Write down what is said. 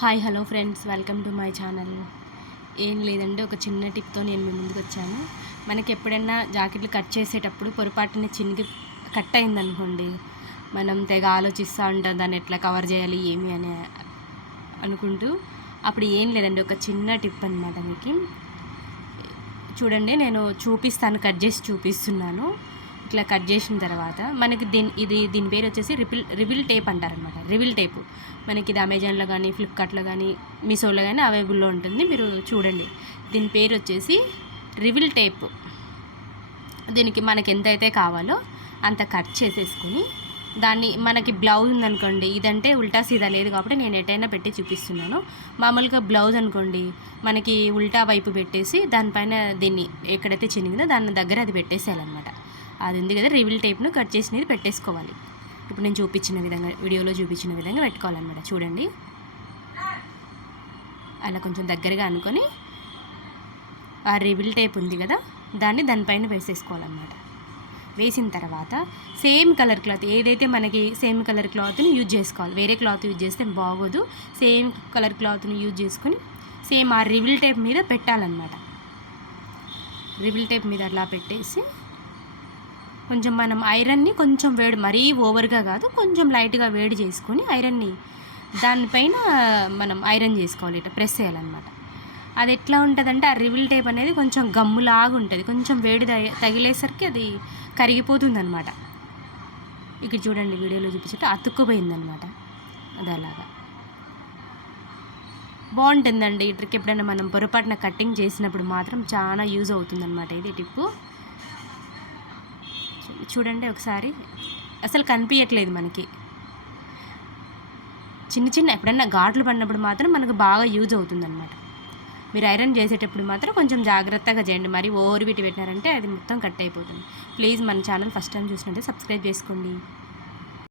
Hi hello friends, welcome to my channel. ఏం లేదండి, ఒక చిన్న టిప్తో నేను మీ ముందుకు వచ్చాను. మనకి ఎప్పుడైనా జాకెట్లు కట్ చేసేటప్పుడు పొరపాటున చినిగి కట్ అయిందనుకోండి, మనం తెగ ఆలోచిస్తూ ఉంటాం దాన్ని ఎట్లా కవర్ చేయాలి ఏమి అని అనుకుంటూ. అప్పుడు ఏం లేదండి, ఒక చిన్న టిప్ అనమాట. మీకు చూడండి, నేను చూపిస్తాను, కట్ చేసి చూపిస్తున్నాను. ఇట్లా కట్ చేసిన తర్వాత మనకి దీని పేరు వచ్చేసి రివిల్ టేప్ అంటారనమాట. రివిల్ టేపు మనకి ఇది అమెజాన్లో కానీ, ఫ్లిప్కార్ట్లో కానీ, మీషోలో కానీ అవైలబుల్లో ఉంటుంది. మీరు చూడండి, దీని పేరు వచ్చేసి రివిల్ టేప్. దీనికి మనకి ఎంతైతే కావాలో అంత కట్ చేసేసుకుని, దాన్ని మనకి బ్లౌజ్ ఉందనుకోండి, ఇదంటే ఉల్టా సీదా లేదు కాబట్టి నేను ఎటైనా పెట్టి చూపిస్తున్నాను. మామూలుగా బ్లౌజ్ అనుకోండి, మనకి ఉల్టా వైపు పెట్టేసి దానిపైన దీన్ని ఎక్కడైతే చినిగిందో దాని దగ్గర అది పెట్టేసేయాలన్నమాట. అది ఉంది కదా, రివిల్ టేప్ను కట్ చేసినది పెట్టేసుకోవాలి. ఇప్పుడు నేను చూపించిన విధంగా, వీడియోలో చూపించిన విధంగా పెట్టుకోవాలన్నమాట. చూడండి, అలా కొంచెం దగ్గరగా అనుకొని ఆ రివిల్ టేప్ ఉంది కదా, దానిపైన వేసేసుకోవాలన్నమాట. వేసిన తర్వాత సేమ్ కలర్ క్లాత్, ఏదైతే మనకి సేమ్ కలర్ క్లాత్ని యూజ్ చేసుకోవాలి. వేరే క్లాత్ యూజ్ చేస్తే బాగోదు. సేమ్ కలర్ క్లాత్ని యూజ్ చేసుకొని సేమ్ ఆ రివిల్ టేప్ మీద పెట్టాలన్నమాట. రివిల్ టేప్ మీద అలా పెట్టేసి కొంచెం మనం ఐరన్ని కొంచెం వేడి, మరీ ఓవర్గా కాదు, కొంచెం లైట్గా వేడి చేసుకొని ఐరన్ని దానిపైన మనం ఐరన్ చేసుకోవాలి. ఇట్లా ప్రెస్ చేయాలన్నమాట. అది ఎట్లా ఉంటుందంటే, ఆ రివిల్ టేప్ అనేది కొంచెం గమ్ములాగా ఉంటుంది. కొంచెం వేడి తగిలేసరికి అది కరిగిపోతుంది అనమాట. ఇక్కడ చూడండి, వీడియోలో చూపించట్టు అతుక్కుపోయిందనమాట. అది అలాగా బాగుంటుందండి. ఈ ట్రిక్ ఎప్పుడైనా మనం పొరపాటున కటింగ్ చేసినప్పుడు మాత్రం చాలా యూజ్ అవుతుందన్నమాట ఇది టిప్పు. చూడండి ఒకసారి, అసలు కనిపించట్లేదు మనకి. చిన్న ఎప్పుడన్నా ఘాట్లు పడినప్పుడు మాత్రం మనకు బాగా యూజ్ అవుతుందన్నమాట. మీరు ఐరన్ చేసేటప్పుడు మాత్రం కొంచెం జాగ్రత్తగా చేయండి. మరి ఓవర్ వీటి పెట్టినారంటే అది మొత్తం కట్ అయిపోతుంది. ప్లీజ్ మన ఛానల్ ఫస్ట్ టైం చూసినట్టే సబ్స్క్రైబ్ చేసుకోండి.